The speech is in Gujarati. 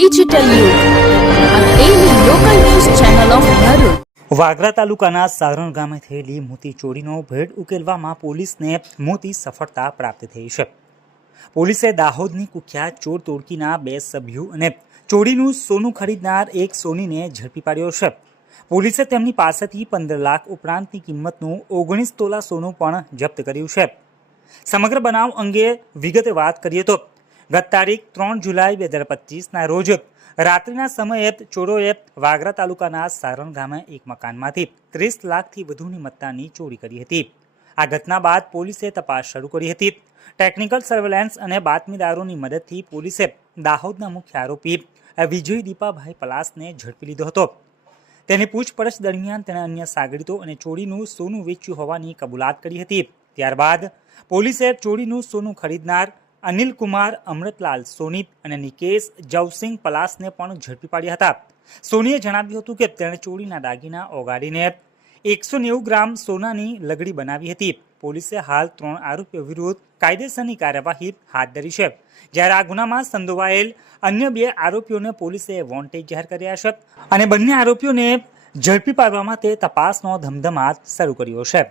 ડિજિટલ યુગ daily local news channel of Bharuch. Vagra તાલુકાના સારણ ગામે થયેલી મોતી ચોરીનો ભેદ ઉકેલવામાં પોલીસને મોટી સફળતા પ્રાપ્ત થઈ છે. પોલીસે દાહોદની કુખ્યાત ચોર તોડકીના બે સભ્યો અને ચોરીનું સોનું ખરીદનાર એક સોનીને ઝડપી પાડ્યો છે. પોલીસે તેમની પાસેથી પંદર લાખ ઉપરાંતની કિંમતનું ઓગણીસ તોલા સોનું પણ જપ્ત કર્યું છે. સમગ્ર બનાવ અંગે વિગતે વાત કરીએ તો ગત તારીખ ત્રણ જુલાઈ બે હજાર પચીસના રોજ રાત્રિના સમયે ચોરોએ વાગરા તાલુકાના સારણ ગામે એક મકાનમાંથી ત્રીસ લાખથી વધુની મત્તાની ચોરી કરી હતી. આ ઘટના બાદ પોલીસે તપાસ શરૂ કરી હતી. ટેકનિકલ સર્વેલન્સ અને બાતમીદારોની મદદથી પોલીસે દાહોદના મુખ્ય આરોપી વિજય દીપાભાઈ પલાસને ઝડપી લીધો હતો. તેની પૂછપરછ દરમિયાન તેણે અન્ય સાગરીતો અને ચોરીનું સોનું વેચ્યું હોવાની કબૂલાત કરી હતી. ત્યારબાદ પોલીસે ચોરીનું સોનું ખરીદનાર અનિલ કુમાર અમૃતલાલ સોની અને નિકેશ જવસિંહ પલાસને પણ ઝડપી પાડ્યા હતા. સોનીએ જણાવ્યું હતું કે તેણે ચોરીના દાગીના ઓગાડીને એકસો નેવું ગ્રામ સોનાની લગડી બનાવી હતી. પોલીસે હાલ ત્રણ આરોપીઓ વિરુદ્ધ કાયદેસરની કાર્યવાહી હાથ ધરી છે. જ્યારે આ ગુનામાં સંડોવાયેલ અન્ય બે આરોપીઓને પોલીસે વોન્ટેજ જાહેર કર્યા છે અને બંને આરોપીઓને ઝડપી પાડવા માટે તપાસનો ધમધમાટ શરૂ કર્યો છે.